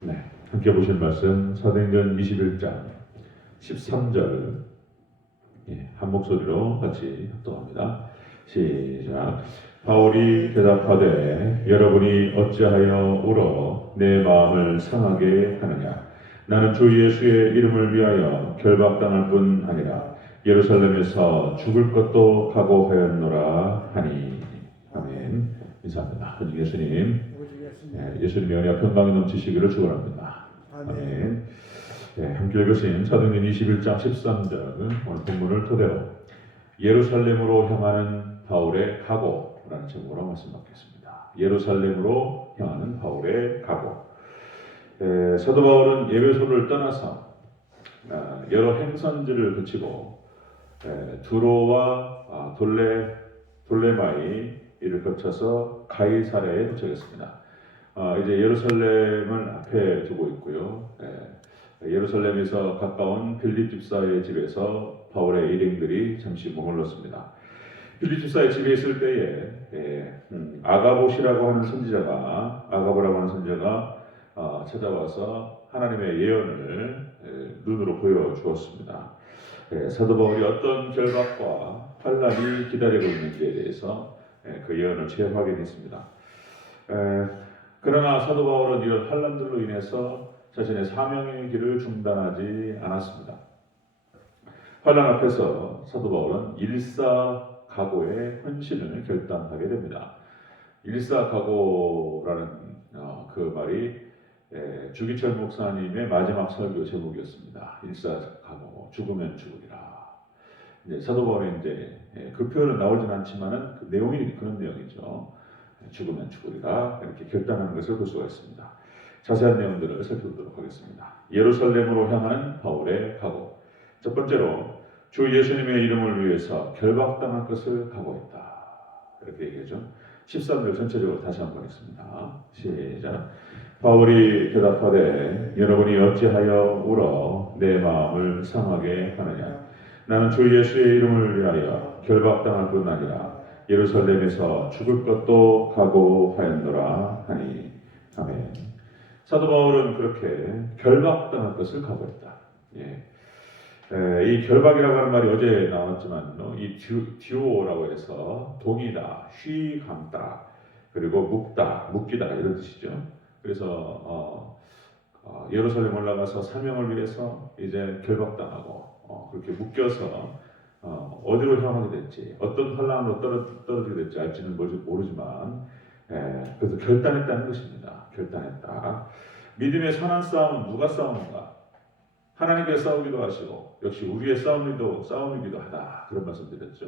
네, 함께 보실 말씀 사도행전 21장 13절 한 목소리로 같이 합독합니다. 시작. 바울이 대답하되 여러분이 어찌하여 울어 내 마음을 상하게 하느냐. 나는 주 예수의 이름을 위하여 결박당할 뿐 아니라 예루살렘에서 죽을 것도 각오하였노라 하니. 아멘. 인사합니다. 예수님, 예수님의 은혜와 평강이 넘치시기를 축원합니다. 아멘. 함께 읽으신 사도행전 21장 13절 오늘 본문을 토대로 예루살렘으로 향하는 바울의 각오라는 제목으로 말씀 받겠습니다. 예루살렘으로 향하는 바울의 각오. 사도 바울은 에베소를 떠나서 여러 행선지를 거치고 두로와 돌레마이 이를 거쳐서 가이사랴에 도착했습니다. 이제 예루살렘을 앞에 두고 있고요. 예루살렘에서 가까운 빌립 집사의 집에서 바울의 일행들이 잠시 머물렀습니다. 빌립 집사의 집에 있을 때에 아가보라고 하는 선지자가 찾아와서 하나님의 예언을 눈으로 보여주었습니다. 사도 바울이 어떤 결박과 환난이 기다리고 있는지에 대해서 그 예언을 재확인했습니다. 그러나 사도 바울은 이런 환난들로 인해서 자신의 사명의 길을 중단하지 않았습니다. 환난 앞에서 사도 바울은 일사각오의 헌신을 결단하게 됩니다. 일사각오라는 그 말이 주기철 목사님의 마지막 설교 제목이었습니다. 일사각오, 죽으면 죽으리라. 사도 바울이 그 표현은 나오진 않지만은 그 내용이 그런 내용이죠. 죽으면 죽으리라 이렇게 결단하는 것을 볼 수가 있습니다. 자세한 내용들을 살펴보도록 하겠습니다. 예루살렘으로 향하는 바울의 각오. 첫 번째로 주 예수님의 이름을 위해서 결박당할 것을 각오했다. 이렇게 얘기하죠. 13절 전체적으로 다시 한번 읽습니다. 시작. 바울이 대답하되 여러분이 어찌하여 울어 내 마음을 상하게 하느냐. 나는 주 예수의 이름을 위하여 결박당할 뿐 아니라 예루살렘에서 죽을 것도 각오하였노라 하니. 아멘. 사도 바울은 그렇게 결박당할 것을 각오했다. 이 결박이라고 하는 말이 어제 나왔지만 이 듀오라고 해서 동이다, 쉬감다, 그리고 묶다, 묶이다 이런 뜻이죠. 그래서 예루살렘 올라가서 사명을 위해서 이제 결박당하고 그렇게 묶여서 어디로 향하게 될지 어떤 환란으로 떨어지게 될지 알지는 모르지만 그래서 결단했다는 것입니다. 결단했다. 믿음의 선한 싸움은 누가 싸우는가? 하나님께서 싸우기도 하시고 역시 우리의 싸움이기도 하다. 그런 말씀 드렸죠.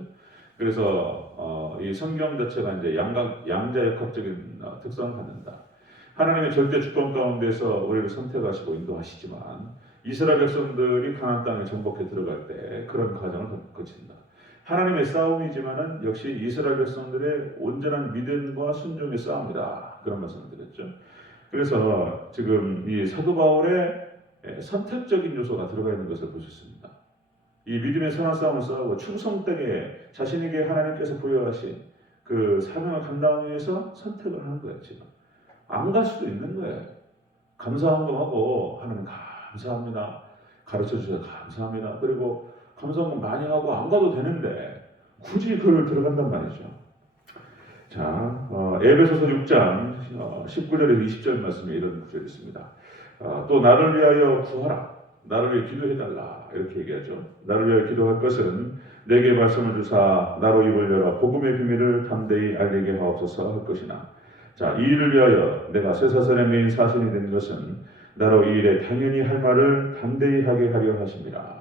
그래서 이 성경 자체가 이제 양자역학적인 특성을 갖는다. 하나님의 절대 주권 가운데서 우리를 선택하시고 인도하시지만 이스라엘 백성들이 가나안 땅에 정복해 들어갈 때 그런 과정을 거친다. 하나님의 싸움이지만은 역시 이스라엘 백성들의 온전한 믿음과 순종의 싸움이다. 그런 말씀을 드렸죠. 그래서 지금 이 사도 바울의 선택적인 요소가 들어가 있는 것을 볼 수 있습니다. 이 믿음의 선한 싸움을 싸우고 충성되게 자신에게 하나님께서 부여하신 그 사명을 감당하기 위해서 선택을 하는 거예요. 지금 안 갈 수도 있는 거예요. 감사함도 하고 하나님 감사합니다. 가르쳐 주셔서 감사합니다. 그리고 감사한 건 많이 하고 안 가도 되는데 굳이 그걸 들어간단 말이죠. 자, 에베소서 6장 19절에서 20절 말씀에 이런 구절이 있습니다. 또 나를 위하여 구하라. 나를 위해 기도해달라. 이렇게 얘기하죠. 나를 위하여 기도할 것은 내게 말씀을 주사 나로 입을 열어 복음의 비밀을 담대히 알리게 하옵소서 할 것이나. 자, 이 일을 위하여 내가 쇠사슬의 메인 사신이 된 것은 나로 이 일에 당연히 할 말을 담대히 하게 하려 하십니다.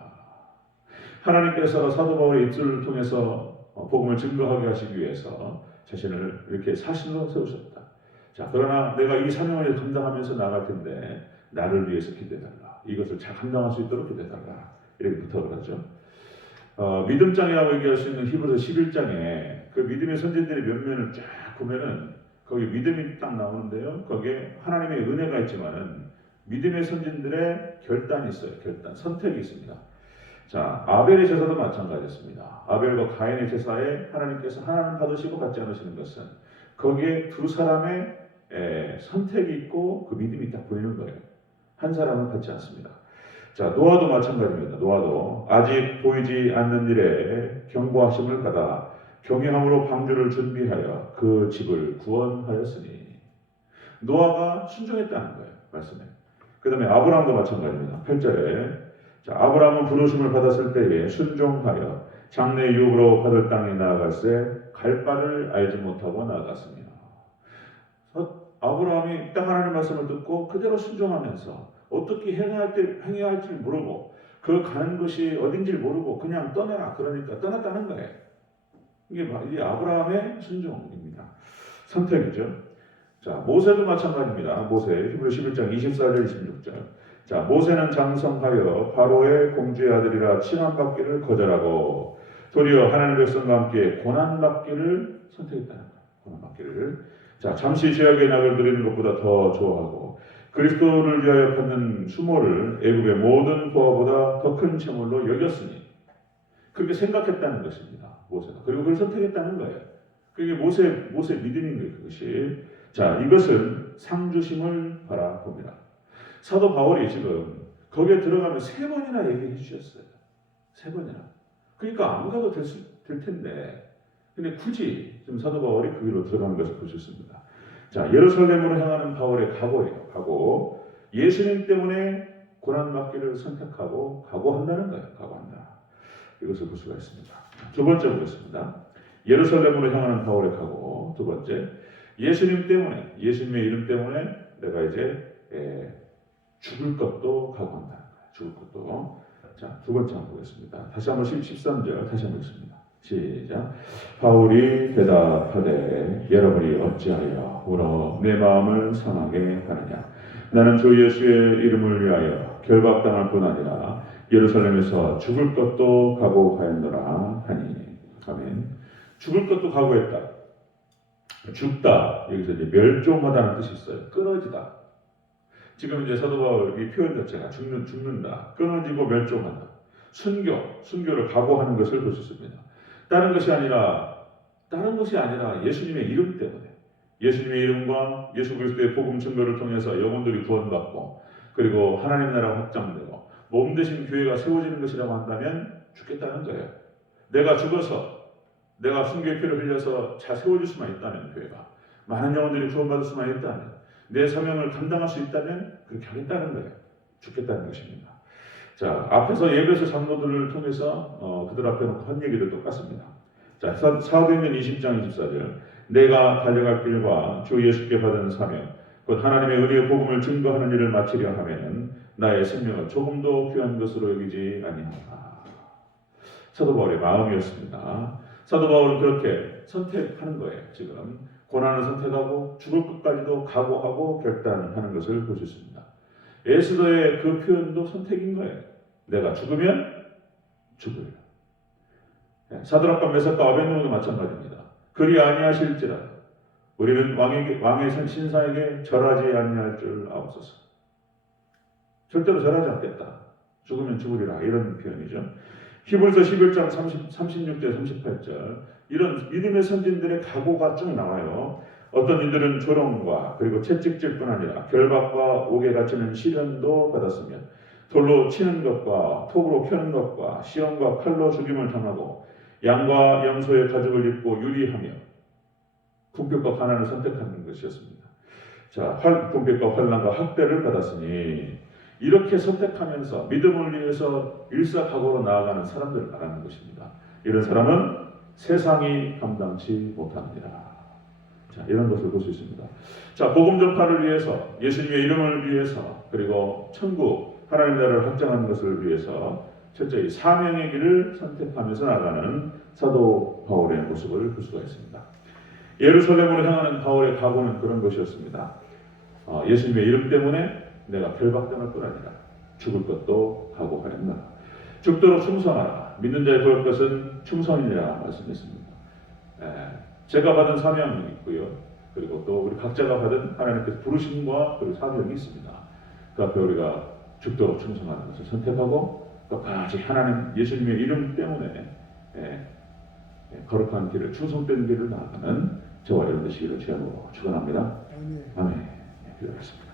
하나님께서 사도 바울의 입술을 통해서 복음을 증거하게 하시기 위해서 자신을 이렇게 사신으로 세우셨다. 자, 그러나 내가 이 사명을 감당하면서 나갈 텐데 나를 위해서 기도해달라. 이것을 잘 감당할 수 있도록 기도해달라. 이렇게 부탁을 하죠. 믿음장이라고 얘기할 수 있는 히브리서 11장에 그 믿음의 선진들의 면면을 쫙 보면은 거기 믿음이 딱 나오는데요. 거기에 하나님의 은혜가 있지만은 믿음의 선진들의 결단이 있어요. 선택이 있습니다. 자, 아벨의 제사도 마찬가지였습니다. 아벨과 가인의 제사에 하나님께서 하나님 받으시고 받지 않으시는 것은 거기에 두 사람의 선택이 있고 그 믿음이 딱 보이는 거예요. 한 사람은 받지 않습니다. 자, 노아도 마찬가지입니다. 노아도 아직 보이지 않는 일에 경고하심을 받아 경외함으로 방주를 준비하여 그 집을 구원하였으니 노아가 순종했다는 거예요. 말씀에. 그 다음에 아브라함도 마찬가지입니다. 8절에 자, 아브라함은 부르심을 받았을 때에 순종하여 장래 유업으로 받을 땅에 나아갈새 갈 바를 알지 못하고 나아갔습니다. 아브라함이 딱 하나님의 말씀을 듣고 그대로 순종하면서 어떻게 행해야 할지 모르고 그 가는 것이 어딘지 모르고 그냥 떠나라 그러니까 떠났다는 거예요. 이게 아브라함의 순종입니다. 선택이죠. 자, 모세도 마찬가지입니다. 모세 히브리 11장 24절 26절. 자, 모세는 장성하여 바로의 공주의 아들이라 칭함받기를 거절하고 도리어 하나님의 백성과 함께 고난받기를 선택했다는 거예요. 고난받기를. 자, 잠시 죄악의 낙을 누리는 것보다 더 좋아하고 그리스도를 위하여 받는 수모를 애굽의 모든 부하보다 더 큰 재물로 여겼으니 그렇게 생각했다는 것입니다. 모세가. 그리고 그걸 선택했다는 거예요. 그게 모세 믿음인 거예요. 그것이. 자, 이것은 상주심을 바라봅니다. 사도 바울이 지금 거기에 들어가면 3번이나 얘기해 주셨어요. 3번이나. 그러니까 안 가도 될 텐데. 근데 굳이 지금 사도 바울이 그 길로 들어가는 것을 보셨습니다. 자, 예루살렘으로 향하는 바울의 각오예요. 각오. 예수님 때문에 고난받기를 선택하고 각오한다는 거예요. 각오한다. 이것을 볼 수가 있습니다. 두 번째 보겠습니다. 예루살렘으로 향하는 바울의 각오. 두 번째. 예수님 때문에, 예수님의 이름 때문에 내가 이제 죽을 것도 각오한다는 거예요. 죽을 것도. 자, 두 번째 한번 보겠습니다. 다시 한번 13절 다시 한번 읽습니다. 시작. 바울이 대답하되 여러분이 어찌하여 울어 내 마음을 상하게 하느냐. 나는 주 예수의 이름을 위하여 결박당할 뿐 아니라 예루살렘에서 죽을 것도 각오하였노라 하니. 아멘. 죽을 것도 각오했다. 죽다. 여기서 이제 멸종하다는 뜻이 있어요. 끊어지다. 지금 이제 사도 바울 이 표현 자체가 죽는다. 끊어지고 멸종한다. 순교를 각오하는 것을 볼 수 있습니다. 다른 것이 아니라 예수님의 이름 때문에 예수님의 이름과 예수 그리스도의 복음 증거를 통해서 영혼들이 구원받고 그리고 하나님 나라가 확장되고 몸 대신 교회가 세워지는 것이라고 한다면 죽겠다는 거예요. 내가 죽어서 내가 순교의 피를 흘려서 잘 세워질 수만 있다면 교회가 많은 영혼들이 구원받을 수만 있다면 내 사명을 감당할 수 있다면 그렇게 하겠다는 거예요. 죽겠다는 것입니다. 자, 앞에서 예배소 장로들을 통해서 그들 앞에 놓고 한 얘기도 똑같습니다. 자, 사도행전 20장 24절. 내가 달려갈 길과 주 예수께 받은 사명, 곧 하나님의 은혜의 복음을 증거하는 일을 마치려 하면 나의 생명을 조금도 귀한 것으로 여기지 아니하라. 사도 바울의 마음이었습니다. 사도 바울은 그렇게 선택하는 거예요. 지금 고난을 선택하고 죽을 것까지도 각오하고 결단하는 것을 볼 수 있습니다. 에스더의 그 표현도 선택인 거예요. 내가 죽으면 죽으리라. 사드락과 메삭과 아벳느고도 마찬가지입니다. 그리 아니하실지라 우리는 왕의 신상에게 절하지 아니할 줄 아옵소서. 절대로 절하지 않겠다. 죽으면 죽으리라. 이런 표현이죠. 히브리서 11장 36절 38절 이런 믿음의 선진들의 각오가 쭉 나와요. 어떤 이들은 조롱과 그리고 채찍질뿐 아니라 결박과 옥에 갇히는 시련도 받았으며 돌로 치는 것과 톱으로 켜는 것과 시험과 칼로 죽임을 당하고 양과 염소의 가죽을 입고 유리하며 궁핍과 가난을 선택하는 것이었습니다. 자, 궁핍과 환난과 학대를 받았으니 이렇게 선택하면서 믿음을 위해서 일사각오로 나아가는 사람들을 말하는 것입니다. 이런 사람은 세상이 감당치 못합니다. 자, 이런 것을 볼 수 있습니다. 자, 복음 전파를 위해서, 예수님의 이름을 위해서, 그리고 천국, 하나님 나라를 확장하는 것을 위해서 철저히 사명의 길을 선택하면서 나가는 사도 바울의 모습을 볼 수가 있습니다. 예루살렘으로 향하는 바울의 각오는 그런 것이었습니다. 예수님의 이름 때문에 내가 결박당할 뿐 아니라 죽을 것도 각오하였나. 죽도록 충성하라. 믿는 자의 구할 것은 충성이라 말씀했습니다. 제가 받은 사명이 있고요. 그리고 또 우리 각자가 받은 하나님께서 부르심과 그리고 사명이 있습니다. 그 앞에 우리가 죽도록 충성하는 것을 선택하고 끝까지 하나님 예수님의 이름 때문에 거룩한 길을 충성된 길을 나아가는 저와 여러분 되시기를 주님으로 축원합니다. 아멘. 기도하겠습니다.